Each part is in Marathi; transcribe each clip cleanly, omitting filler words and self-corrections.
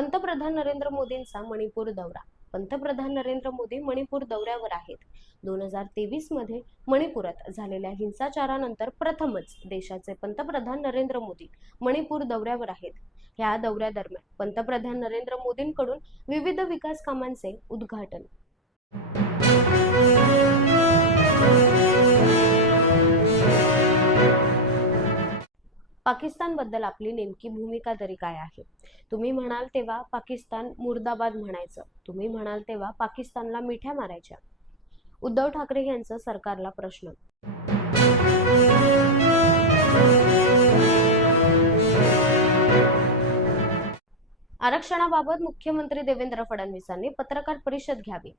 पंतप्रधान नरेंद्र मोदींचा मणिपूर दौरा. पंतप्रधान नरेंद्र मोदी मणिपूर दौऱ्यावर आहेत. 2023 मध्ये मणिपुरात झालेल्या हिंसाचारानंतर प्रथमच देशाचे पंतप्रधान नरेंद्र मोदी मणिपूर दौऱ्यावर आहेत. या दौऱ्यादरम्यान पंतप्रधान नरेंद्र मोदींकडून विविध विकास कामांचे उद्घाटन. पाकिस्तानबद्दल आपली नेमकी भूमिका तरी काय आहे? तुम्ही म्हणाल तेव्हा पाकिस्तान मुर्दाबाद म्हणायचं, तुम्ही म्हणाल तेव्हा पाकिस्तानला मिठ्या मारायच्या. उद्धव ठाकरे यांचं सरकारला प्रश्न. आरक्षणाबाबत मुख्यमंत्री देवेंद्र फडणवीसांनी पत्रकार परिषद घ्यावी.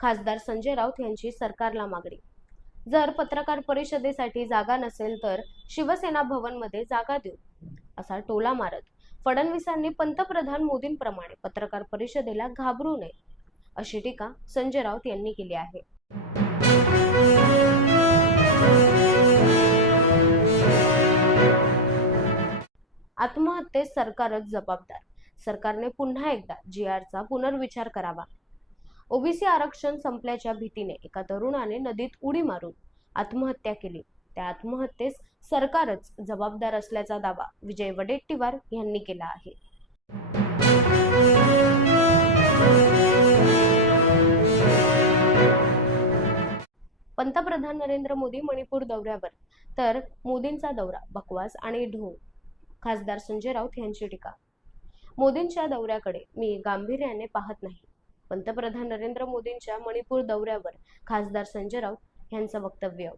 खासदार संजय राऊत यांची सरकारला मागणी. जर पत्रकार परिषदेसाठी जागा नसेल तर शिवसेना भवनमध्ये जागा देऊ, असा टोला मारत फडणवीसांनी पंतप्रधान मोदींप्रमाणे पत्रकार परिषदेला घाबरू नये, अशी टीका संजय राऊत यांनी केली आहे. आत्महत्येस सरकारच जबाबदार. सरकारने पुन्हा एकदा GRचा पुनर्विचार करावा. ओबीसी आरक्षण संपल्याच्या भीतीने एका तरुणाने नदीत उडी मारून आत्महत्या केली. त्या आत्महत्येस सरकारच जबाबदार असल्याचा दावा विजय वडेट्टीवार यांनी केला आहे. पंतप्रधान नरेंद्र मोदी मणिपूर दौऱ्यावर, तर मोदींचा दौरा बकवास आणि ढोंग. खासदार संजय राऊत यांची टीका. मोदींच्या दौऱ्याकडे मी गांभीर्याने पाहत नाही. पंतप्रधान नरेंद्र मोदींच्या मणिपूर दौऱ्यावर खासदार संजय राऊत यांचं वक्तव्य.